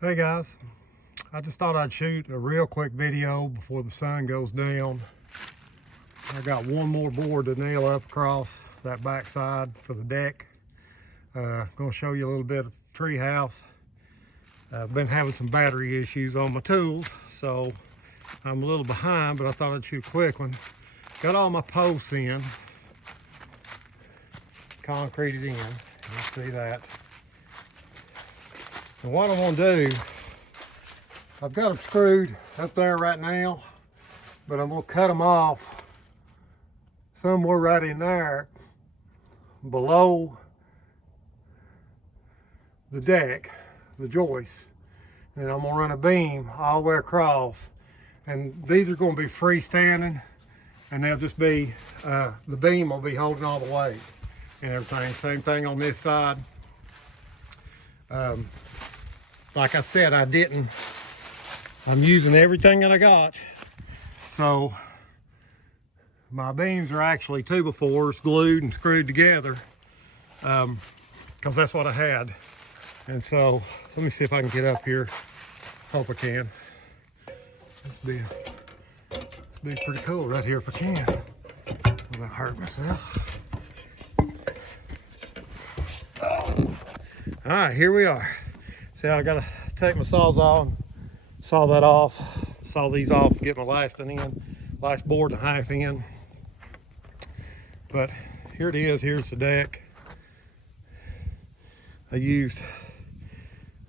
Hey guys, I just thought I'd shoot a real quick video before the sun goes down. I got one more board to nail up across that back side for the deck. I'm going to show you a little bit of the tree house. I've been having some battery issues on my tools, so I'm a little behind, but I thought I'd shoot a quick one. Got all my posts in, concreted in, you see that. And what I want to do, I've got them screwed up there right now, but I'm going to cut them off somewhere right in there below the deck, the joist. And I'm going to run a beam all the way across. And these are going to be freestanding, and they'll just be, the beam will be holding all the weight and everything. Same thing on this side. Like I said, I'm using everything that I got. So my beams are actually 2x4s glued and screwed together, because that's what I had. And so let me see if I can get up here. Hope I can. It'd be pretty cool right here if I can. I'm gonna hurt myself. Oh. All right, here we are. See, I gotta take my sawzall and saw that off. Saw these off, get my last board and a half in. But here it is, here's the deck. I used,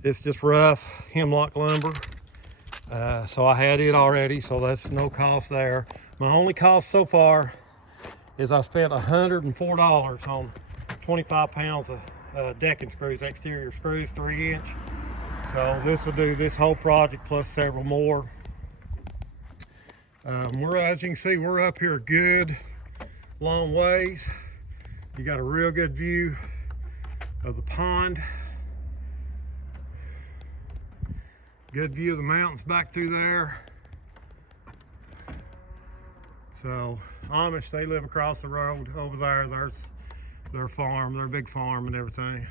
it's just rough hemlock lumber. So I had it already, so that's no cost there. My only cost so far is I spent $104 on 25 pounds of decking screws, exterior screws, 3-inch. So this will do this whole project plus several more. As you can see, we're up here a good long ways. You got a real good view of the pond. Good view of the mountains back through there. So Amish, they live across the road over there. There's their farm, their big farm and everything.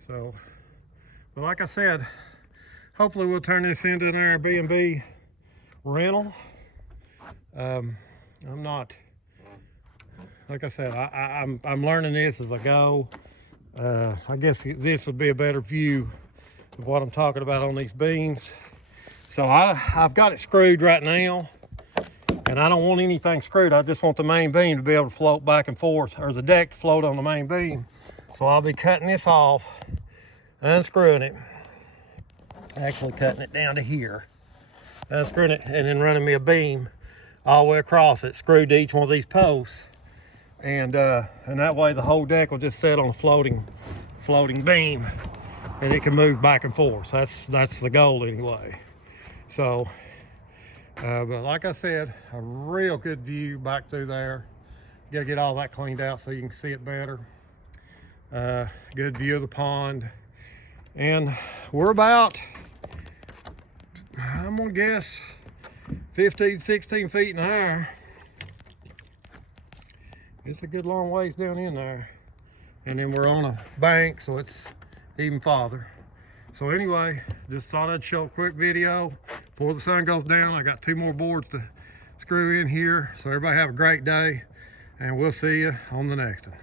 So, but like I said, hopefully we'll turn this into an Airbnb rental. I'm not, like I said, I'm learning this as I go. I guess this would be a better view of what I'm talking about on these beams. So I've got it screwed right now, and I don't want anything screwed. I just want the main beam to be able to float back and forth, or the deck to float on the main beam. So I'll be cutting this off, unscrewing it, actually cutting it down to here, unscrewing it, and then running me a beam all the way across it, screwed to each one of these posts. And that way the whole deck will just sit on a floating beam, and it can move back and forth. That's the goal anyway. So, but like I said, a real good view back through there. You gotta get all that cleaned out so you can see it better. Good view of the pond. And we're about, I'm gonna guess, 15, 16 feet in the air. It's a good long ways down in there. And then we're on a bank, so it's even farther. So anyway, just thought I'd show a quick video before the sun goes down. I got 2 more boards to screw in here. So everybody have a great day, and we'll see you on the next one.